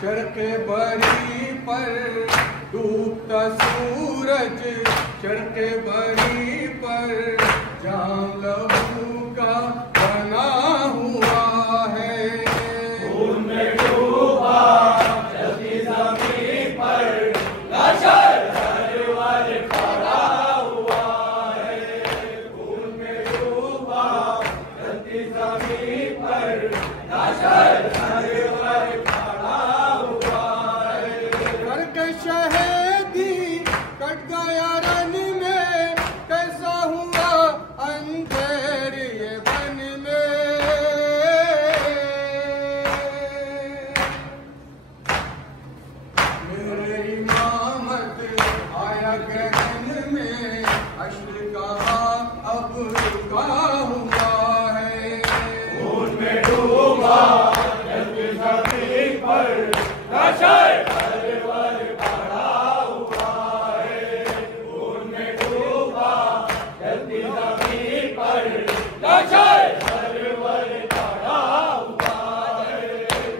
चरके बरी पर डूबता सूरज, चरके बरी पर जाम लहू का बना हुआ है। खून में डूबा जलती ज़मीन पर लाशर सरवर खड़ा हुआ है। खून में डूबा जलती ज़मीन पर लाशर सरवर खड़ा हुआ है। करके शहीदी कट गया रन में, कैसा हुआ अंधेर ये बन में। मेरे इमामत आया गगन में, अश्र कहा अब रुका हुआ है। खून में डूबा जलती ज़मीन पर लाशर सरवर खड़ा हुआ है। खून में डूबा जलती ज़मीन पर लाशर सरवर खड़ा हुआ है।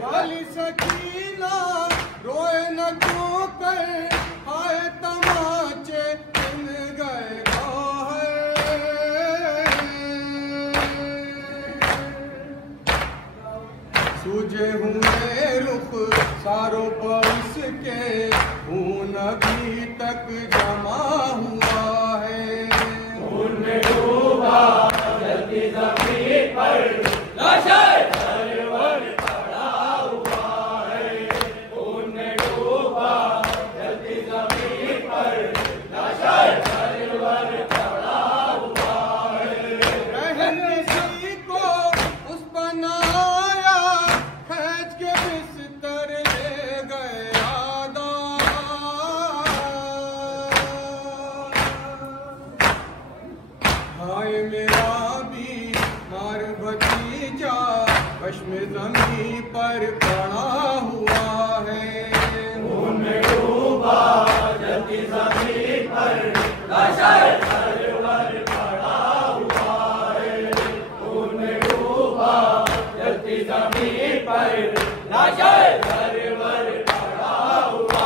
वाली सकीना रोए न क्यों कर, हाय तमाचे मिल गए सूझे हुए रुख सारों पर उसके, खून अभी तक जमा हुआ है। खून में डूबा जलती ज़मीन पर लाशर सरवर खड़ा हुआ है। खून में डूबा जलती ज़मीन पर लाशर सरवर खड़ा हुआ है। रहन किसी को उस पर न आया, खींच के बिस्तर ले गए आदा। हाय मेरा भी मार भतीजा कश्म ज़मीन पर पड़ा हुआ है। खून में डूबा जलती ज़मीन पर लाशर सरवर खड़ा हुआ है। खून में डूबा जलती ज़मीन पर लाशर सरवर खड़ा हुआ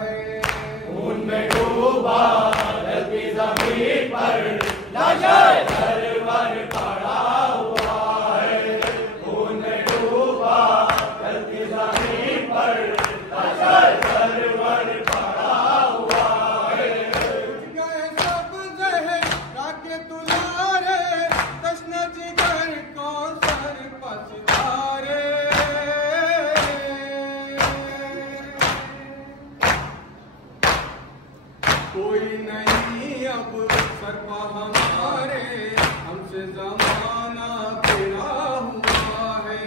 है। खून में डूबा जलती ज़मीन पर लाशर सरवर खड़ा हुआ है। खून में डूबा जलती ज़मीन पर लाशर सरवर खड़ा हुआ है। गए सब जहर राके तुलारे, तश्न जिगर कौन सर पछतारे। कोई नहीं अब सरपा हमारे, हमसे जमाना फिरा हुआ है।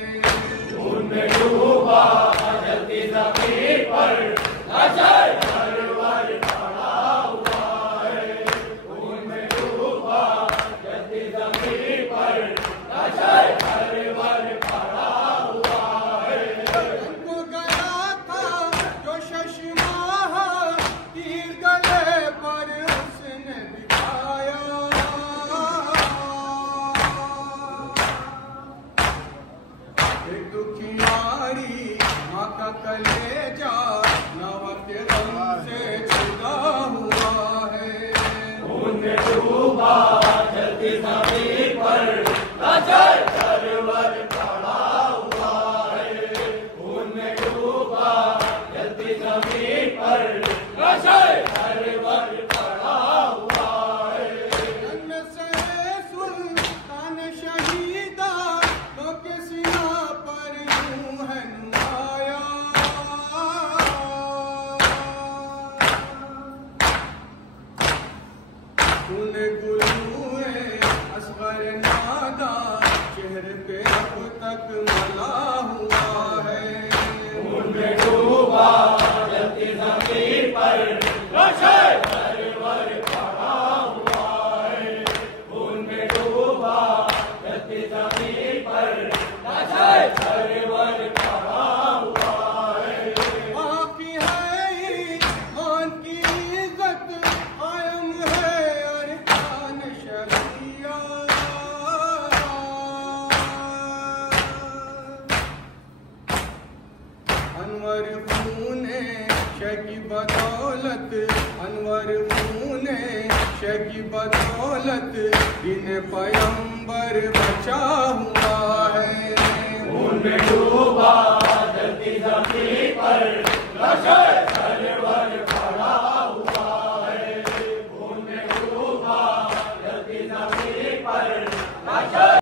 खून में डूबा जलती ज़मीन पर लाशर सरवर खड़ा हुआ है। खून में डूबा जलती ज़मीन पर लाशर सरवर खड़ा हुआ है। हमको गया था जो शशमाह, तीर गले पर उसने दिखाया। एक दुखियारी माँ का कलेजा नवा के गम से जुदा हुआ है। खून में डूबा जलती ज़मीन पर लाशर सरवर खड़ा हुआ है। खून में डूबा जलती ज़मीन पर लाशर सरवर खड़ा हुआ है। जन्म से सुल्तान शहीदा, लो के सीना पर यूं है नुमाया। तूने गुरूए असगर नादा, चेहरे पे अब तक मला हुआ है। खून में डूबा जलती ज़मीन पर लाशर सरवर खड़ा हुआ है। खून में डूबा जमीन पर सरवर कहा हुआ है। बाकी है ईमान की इज्जत, कायम है अरकान शरिया। अनवर खूने शकी बदौलत, अनवर खूने शकी बदौलत, इन पैगंबर बचा हुआ है। खून में